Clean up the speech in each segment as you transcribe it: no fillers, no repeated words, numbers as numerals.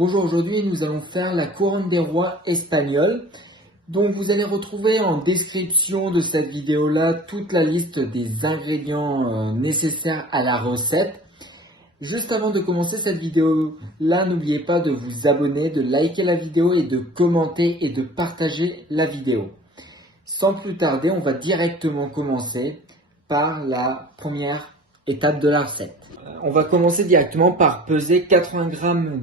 Bonjour, aujourd'hui nous allons faire la couronne des rois espagnole. Donc vous allez retrouver en description de cette vidéo là toute la liste des ingrédients nécessaires à la recette. Juste avant de commencer cette vidéo là, n'oubliez pas de vous abonner, de liker la vidéo et de commenter et de partager la vidéo. Sans plus tarder, on va directement commencer par la première étape de la recette. On va commencer directement par peser 80 g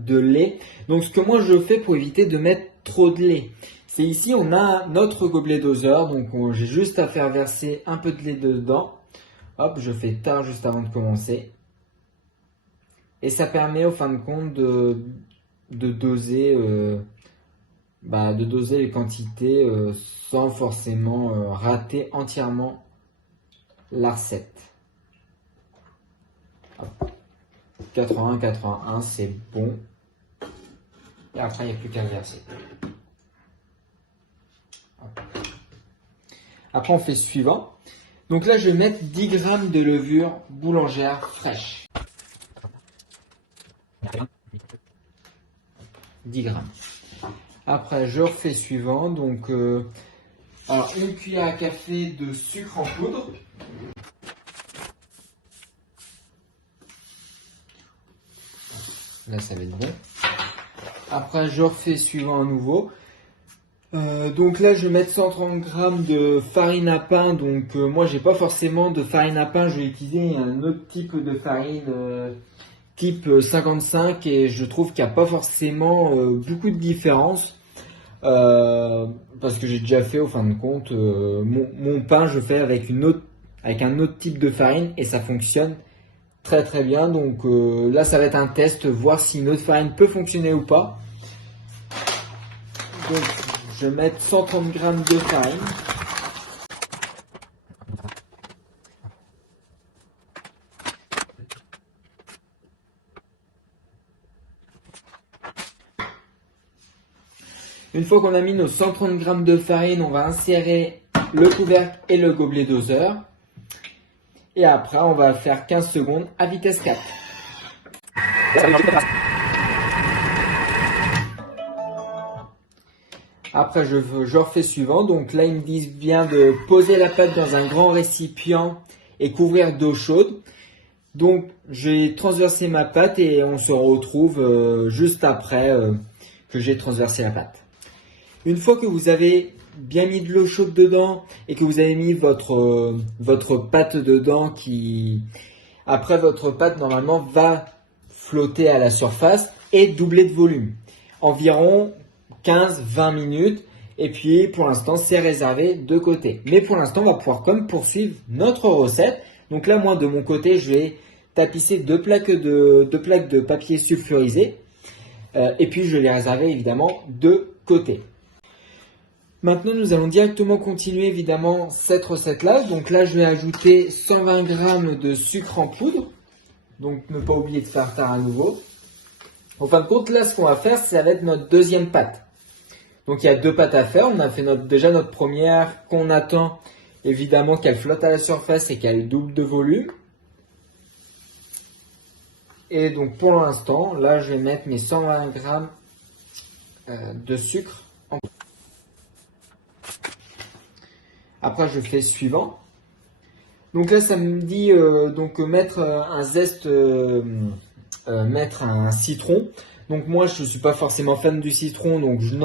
de lait. Donc ce que moi je fais pour éviter de mettre trop de lait, c'est ici on a notre gobelet doseur. Donc j'ai juste à faire verser un peu de lait dedans. Hop, je fais tard juste avant de commencer. Et ça permet au fin de compte de doser les quantités sans forcément rater entièrement la recette. 80, 81, c'est bon. Et après, il n'y a plus qu'à verser. Après, on fait suivant. Donc là, je vais mettre 10 g de levure boulangère fraîche. 10 g. Après, je refais suivant. Donc, alors, une cuillère à café de sucre en poudre. Là, ça va être bon. Après, je refais suivant à nouveau. Donc là, je vais mettre 130 g de farine à pain. Donc, moi, j'ai pas forcément de farine à pain. Je vais utiliser un autre type de farine, type 55. Et je trouve qu'il n'y a pas forcément beaucoup de différence. Parce que j'ai déjà fait, au fin de compte, mon pain, je fais avec un autre type de farine. Et ça fonctionne très très bien. Donc là ça va être un test, voir si notre farine peut fonctionner ou pas. Donc je vais mettre 130 g de farine. Une fois qu'on a mis nos 130 g de farine, on va insérer le couvercle et le gobelet doseur. Et après, on va faire 15 secondes à vitesse 4. Après, je refais suivant. Donc là, ils me disent bien de poser la pâte dans un grand récipient et couvrir d'eau chaude. Donc, j'ai transversé ma pâte et on se retrouve juste après que j'ai transversé la pâte. Une fois que vous avez bien mis de l'eau chaude dedans et que vous avez mis votre pâte dedans, après votre pâte normalement va flotter à la surface et doubler de volume. Environ 15-20 minutes. Et puis pour l'instant c'est réservé de côté. Mais pour l'instant on va pouvoir comme poursuivre notre recette. Donc là moi de mon côté je vais tapisser deux plaques de papier sulfurisé. Et puis je vais les réserver évidemment de côté. Maintenant, nous allons directement continuer évidemment cette recette-là. Donc là, je vais ajouter 120 g de sucre en poudre. Donc, ne pas oublier de faire tard à nouveau. En fin de compte, là, ce qu'on va faire, ça va être notre deuxième pâte. Donc, il y a deux pâtes à faire. On a fait déjà notre première qu'on attend évidemment qu'elle flotte à la surface et qu'elle double de volume. Et donc, pour l'instant, là, je vais mettre mes 120 g de sucre en poudre. Après, je fais suivant. Donc là, ça me dit mettre un zeste, mettre un citron. Donc moi, je ne suis pas forcément fan du citron, donc je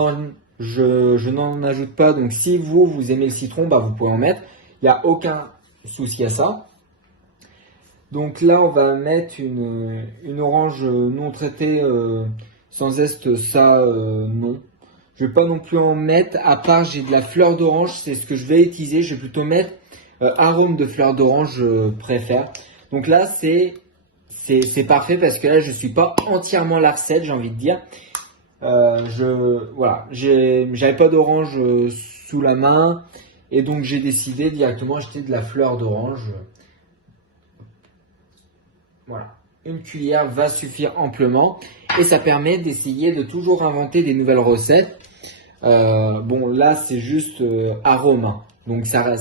n'en ajoute pas. Donc si vous aimez le citron, bah, vous pouvez en mettre. Il n'y a aucun souci à ça. Donc là, on va mettre une orange non traitée sans zeste, ça non. Je ne vais pas non plus en mettre, à part j'ai de la fleur d'orange, c'est ce que je vais utiliser. Je vais plutôt mettre arôme de fleur d'orange, je préfère. Donc là, c'est parfait parce que là, je ne suis pas entièrement la recette, j'ai envie de dire. Voilà, j'avais pas d'orange sous la main et donc j'ai décidé directement acheter de la fleur d'orange. Voilà. Une cuillère va suffire amplement et ça permet d'essayer de toujours inventer des nouvelles recettes. Bon là c'est juste arôme, hein. Donc ça va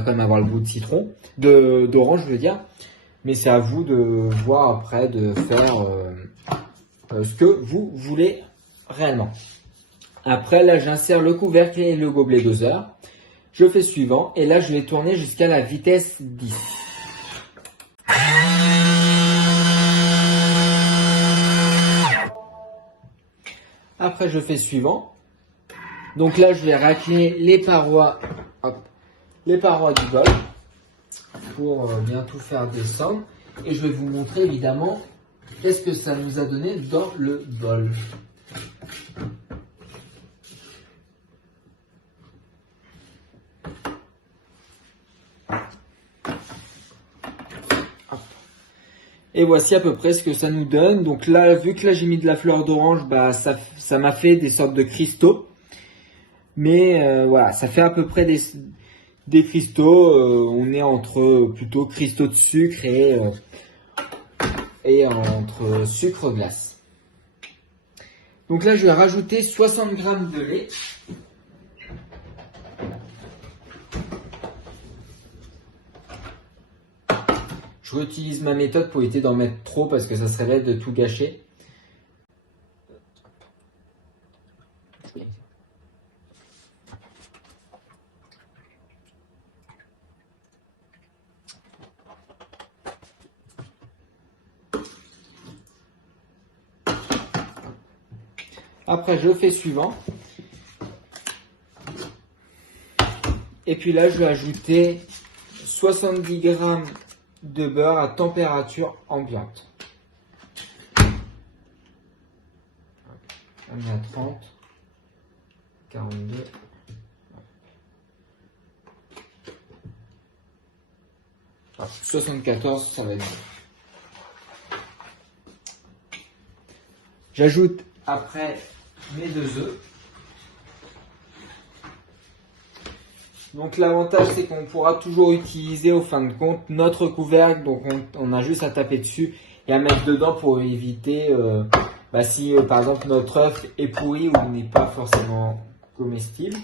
quand même avoir le goût de citron, d'orange je veux dire, mais c'est à vous de voir après de faire ce que vous voulez réellement. Après, là, j'insère le couvercle et le gobelet doseur. Je fais suivant et là, je vais tourner jusqu'à la vitesse 10. Après, je fais suivant. Donc là, je vais racler les parois du bol pour bien tout faire descendre. Et je vais vous montrer évidemment qu'est-ce que ça nous a donné dans le bol. Et voici à peu près ce que ça nous donne. Donc là, vu que là j'ai mis de la fleur d'orange, bah ça m'a fait des sortes de cristaux. Mais voilà, ça fait à peu près des cristaux. On est entre plutôt cristaux de sucre et entre sucre glace. Donc là, je vais rajouter 60 g de lait. Je réutilise ma méthode pour éviter d'en mettre trop parce que ça serait bête de tout gâcher. Après, je fais suivant. Et puis là, je vais ajouter 70 g de beurre à température ambiante. On est à 30, 42. Ah, 74, ça va être bon. J'ajoute après mes 2 œufs. Donc l'avantage c'est qu'on pourra toujours utiliser au fin de compte notre couvercle, donc on a juste à taper dessus et à mettre dedans pour éviter si par exemple notre œuf est pourri ou n'est pas forcément comestible,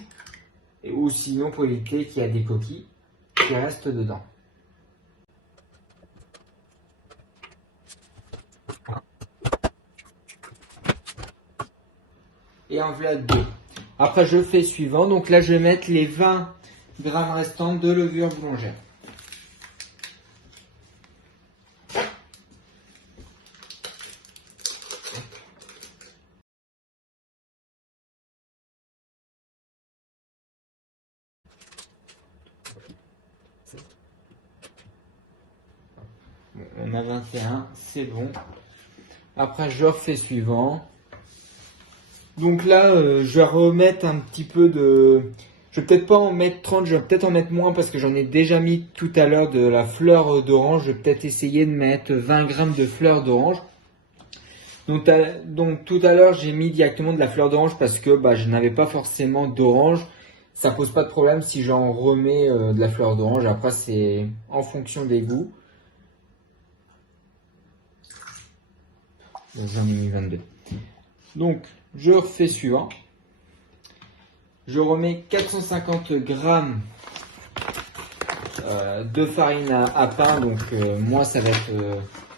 ou sinon pour éviter qu'il y a des coquilles qui restent dedans. Et en voilà 2. Après je fais suivant, donc là je vais mettre les 20 grammes restants de levure boulangère. Bon, on a 21, c'est bon. Après je refais suivant. Donc là je vais remettre un petit peu de... Je vais peut-être pas en mettre 30, je vais peut-être en mettre moins parce que j'en ai déjà mis tout à l'heure de la fleur d'orange. Je vais peut-être essayer de mettre 20 grammes de fleur d'orange. Donc tout à l'heure j'ai mis directement de la fleur d'orange parce que je n'avais pas forcément d'orange. Ça pose pas de problème si j'en remets de la fleur d'orange. Après c'est en fonction des goûts. Donc j'en ai mis 22. Donc je refais suivant. Je remets 450 grammes de farine à pain. Donc moi ça va être...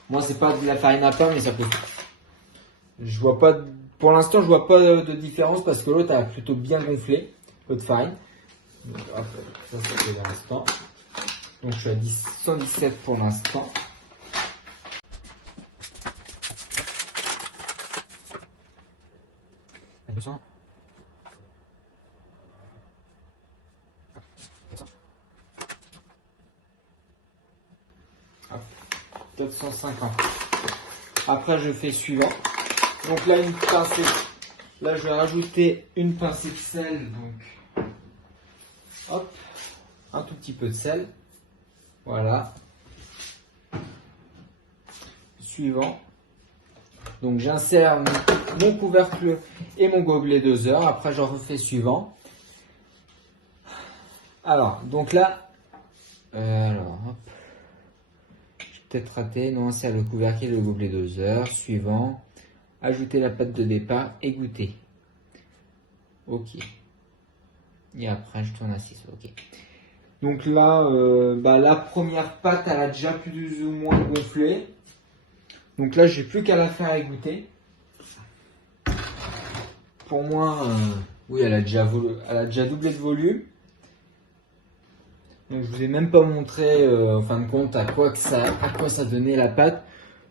moi c'est pas de la farine à pain mais ça peut... Je vois pas... Pour l'instant je vois pas de différence parce que l'autre a plutôt bien gonflé. L'autre farine. Donc, hop, ça c'est pour l'instant. Donc je suis à 117 pour l'instant. Hop, 450. Après je fais suivant. Donc là une pincée. Là je vais rajouter une pincée de sel. Donc hop, un tout petit peu de sel. Voilà. Suivant. Donc j'insère mon couvercle et mon gobelet doseur. Après je refais suivant. Alors donc là, hop. J'ai peut-être raté. Non, c'est le couvercle et le gobelet doseur. Suivant. Ajouter la pâte de départ et goûter. Ok. Et après je tourne à 6. Ok. Donc là, la première pâte elle a déjà plus ou moins gonflé. Donc là j'ai plus qu'à la faire égoutter. pour moi, oui, elle a déjà doublé de volume. Donc, je vous ai même pas montré en fin de compte à quoi ça donnait la pâte.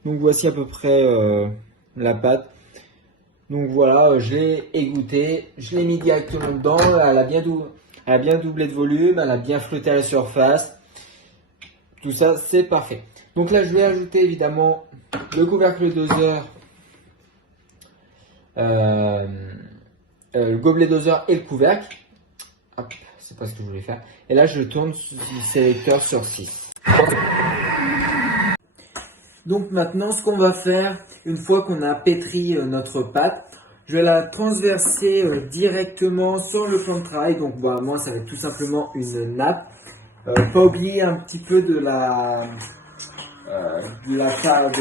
Donc voici à peu près la pâte. Donc voilà, je l'ai égoutté, je l'ai mis directement dedans. Elle a bien doublé de volume, elle a bien flotté à la surface. Tout ça, c'est parfait. Donc là, je vais ajouter évidemment le couvercle doseur, le gobelet doseur et le couvercle. Hop, c'est pas ce que je voulais faire. Et là, je tourne le sélecteur sur 6. Donc maintenant, ce qu'on va faire, une fois qu'on a pétri notre pâte, je vais la transverser directement sur le plan de travail. Donc moi, ça va être tout simplement une nappe. Pas oublier un petit peu de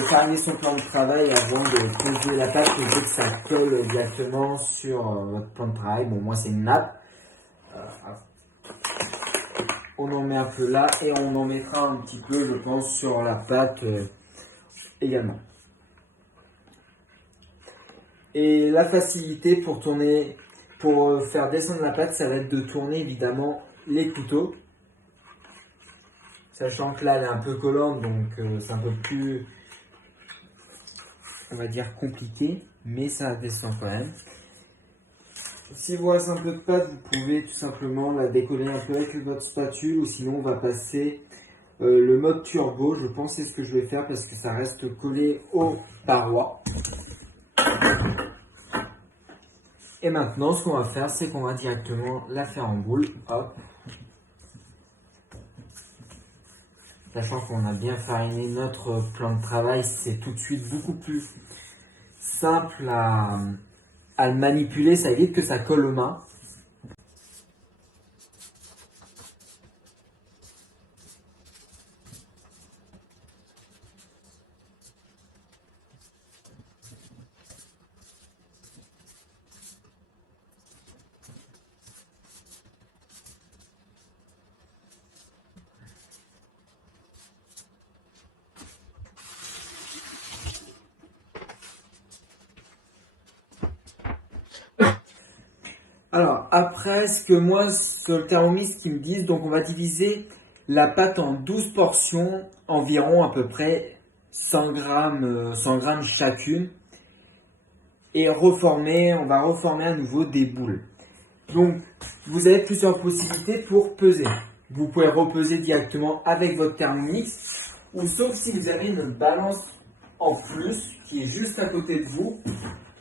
fariner son plan de travail avant de poser la pâte pour que ça colle directement sur votre plan de travail. Bon, moi, c'est une nappe. On en met un peu là et on en mettra un petit peu, je pense, sur la pâte également. Et la facilité pour faire descendre la pâte, ça va être de tourner évidemment les couteaux. Sachant que là, elle est un peu collante, donc c'est un peu plus, on va dire, compliqué, mais ça descend quand même. Si vous reste un peu de pâte, vous pouvez tout simplement la décoller un peu avec votre spatule, ou sinon on va passer le mode turbo. Je pense que c'est ce que je vais faire parce que ça reste collé aux parois. Et maintenant, ce qu'on va faire, c'est qu'on va directement la faire en boule. Hop. Sachant qu'on a bien fariné notre plan de travail, c'est tout de suite beaucoup plus simple à le manipuler. Ça évite que ça colle aux mains. Alors, après, sur le Thermomix, qui me disent, donc on va diviser la pâte en 12 portions, environ à peu près 100 grammes chacune, et on va reformer à nouveau des boules. Donc, vous avez plusieurs possibilités pour peser. Vous pouvez repeser directement avec votre Thermomix, ou sauf si vous avez une balance en plus qui est juste à côté de vous,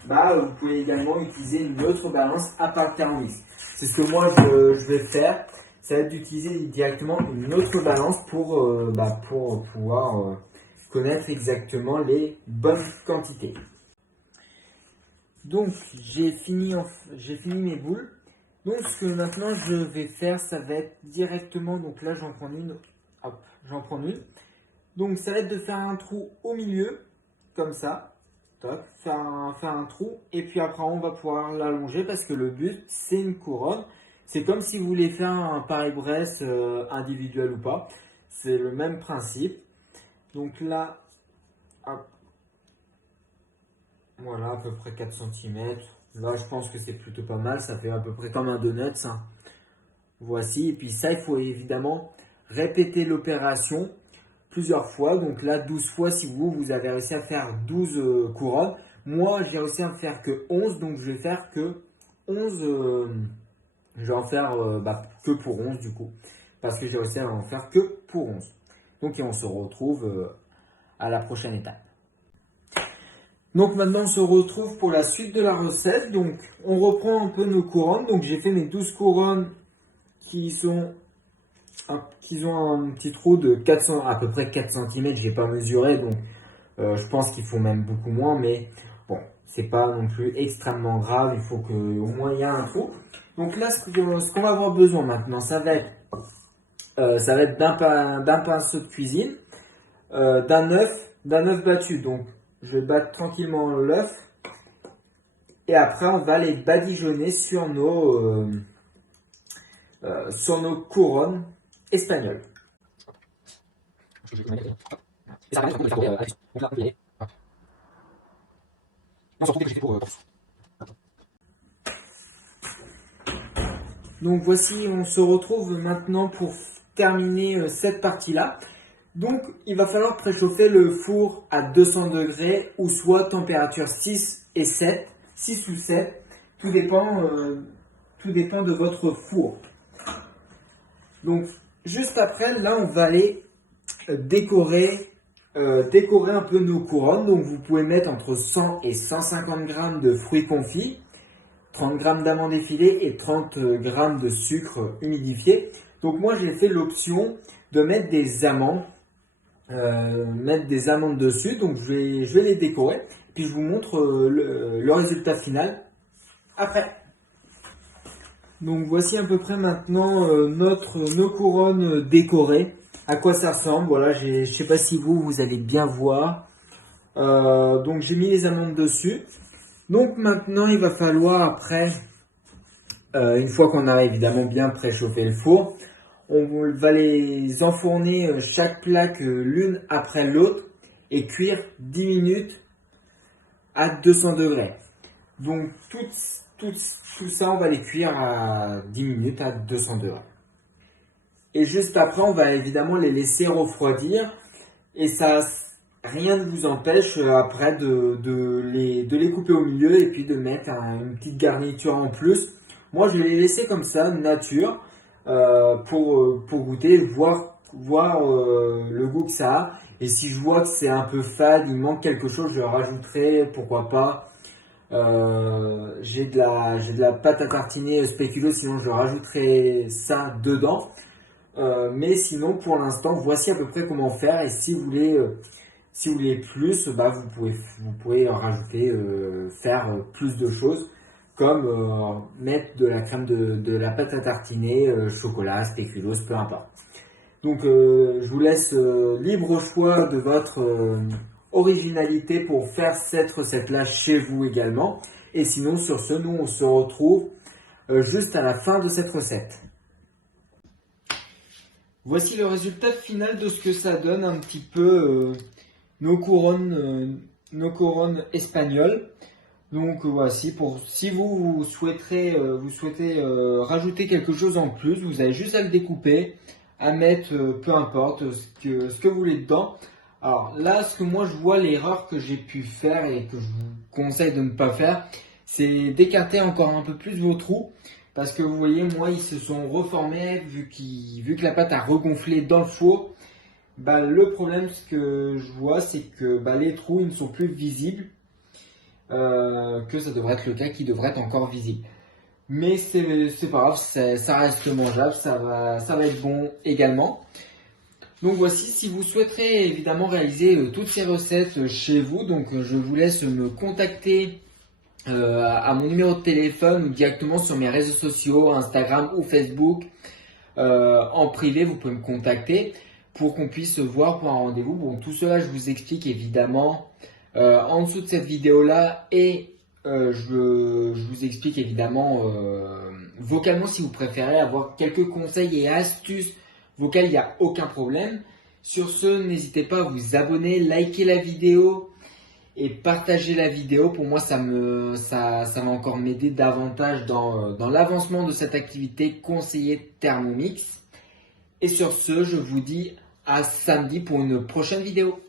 vous pouvez également utiliser une autre balance à part le Thermomix. C'est ce que moi je vais faire, ça va être d'utiliser directement une autre balance pour pouvoir connaître exactement les bonnes quantités. Donc j'ai fini mes boules. Donc ce que maintenant je vais faire, ça va être directement, donc là j'en prends une, hop, j'en prends une. Donc ça va être de faire un trou au milieu, comme ça. Toc, faire un trou et puis après on va pouvoir l'allonger parce que le but c'est une couronne. C'est comme si vous voulez faire un Paris-Brest individuel ou pas. C'est le même principe. Donc là, hop, voilà à peu près 4 cm. Là je pense que c'est plutôt pas mal. Ça fait à peu près comme un donut ça. Voici. Et puis ça il faut évidemment répéter l'opération plusieurs fois. Donc là 12 fois si vous avez réussi à faire 12 couronnes. Moi j'ai réussi à en faire que 11, donc je vais faire que 11, je vais en faire que pour 11 du coup. Parce que j'ai réussi à en faire que pour 11. Donc et on se retrouve à la prochaine étape. Donc maintenant on se retrouve pour la suite de la recette. Donc on reprend un peu nos couronnes. Donc j'ai fait mes 12 couronnes qui ont un petit trou de à peu près 4 cm, je n'ai pas mesuré, donc je pense qu'il faut même beaucoup moins, mais bon, c'est pas non plus extrêmement grave, il faut qu'au moins il y ait un trou. Donc là, ce qu'on va avoir besoin maintenant, ça va être d'un pinceau de cuisine, d'un œuf battu. Donc je vais battre tranquillement l'œuf, et après on va les badigeonner sur nos couronnes espagnoles. Et ça permet de faire donc là, on peut y aller. Non, surtout dès que j'ai fait pour. Donc voici, on se retrouve maintenant pour terminer cette partie-là. Donc il va falloir préchauffer le four à 200 degrés ou soit température 6 et 7, 6 ou 7, tout dépend de votre four. Donc juste après, là on va aller décorer un peu nos couronnes. Donc vous pouvez mettre entre 100 et 150 grammes de fruits confits, 30 grammes d'amandes effilées et 30 grammes de sucre humidifié. Donc moi j'ai fait l'option de mettre des amandes. Dessus, donc je vais les décorer, puis je vous montre le résultat final après. Donc voici à peu près maintenant nos couronnes décorées, à quoi ça ressemble. Voilà, je sais pas si vous allez bien voir. Donc j'ai mis les amandes dessus. Donc maintenant il va falloir après, une fois qu'on a évidemment bien préchauffé le four, on va les enfourner chaque plaque l'une après l'autre et cuire 10 minutes à 200 degrés. Donc tout ça, on va les cuire à 10 minutes à 200 degrés. Et juste après, on va évidemment les laisser refroidir. Et ça, rien ne vous empêche après de les couper au milieu et puis de mettre une petite garniture en plus. Moi, je vais les laisser comme ça, nature. Pour goûter, voir le goût que ça a. Et si je vois que c'est un peu fade, il manque quelque chose, je rajouterai, pourquoi pas. J'ai de la pâte à tartiner spéculoos, sinon je rajouterai ça dedans. Mais sinon, pour l'instant, voici à peu près comment faire. Et si vous voulez plus, vous pouvez rajouter, faire plus de choses, comme mettre de la crème de la pâte à tartiner, chocolat, spéculoos, peu importe. Donc je vous laisse libre choix de votre originalité pour faire cette recette-là chez vous également. Et sinon, sur ce, nous on se retrouve juste à la fin de cette recette. Voici le résultat final de ce que ça donne un petit peu nos couronnes espagnoles. Donc voici, si vous souhaitez rajouter quelque chose en plus, vous avez juste à le découper, à mettre peu importe ce que vous voulez dedans. Alors là, ce que moi je vois, l'erreur que j'ai pu faire et que je vous conseille de ne pas faire, c'est d'écarter encore un peu plus vos trous. Parce que vous voyez, moi, ils se sont reformés vu que la pâte a regonflé dans le four. Le problème, ce que je vois, c'est que les trous ils ne sont plus visibles. Que ça devrait être le cas, qui devrait être encore visible. Mais c'est pas grave, ça reste mangeable, ça va être bon également. Donc voici, si vous souhaiterez évidemment réaliser toutes ces recettes chez vous, donc je vous laisse me contacter à mon numéro de téléphone ou directement sur mes réseaux sociaux, Instagram ou Facebook. En privé, vous pouvez me contacter pour qu'on puisse se voir pour un rendez-vous. Bon, tout cela, je vous explique évidemment en dessous de cette vidéo-là et je vous explique évidemment vocalement si vous préférez avoir quelques conseils et astuces vocales, il n'y a aucun problème. Sur ce, n'hésitez pas à vous abonner, liker la vidéo et partager la vidéo. Pour moi, ça va encore m'aider davantage dans l'avancement de cette activité conseillée Thermomix. Et sur ce, je vous dis à samedi pour une prochaine vidéo.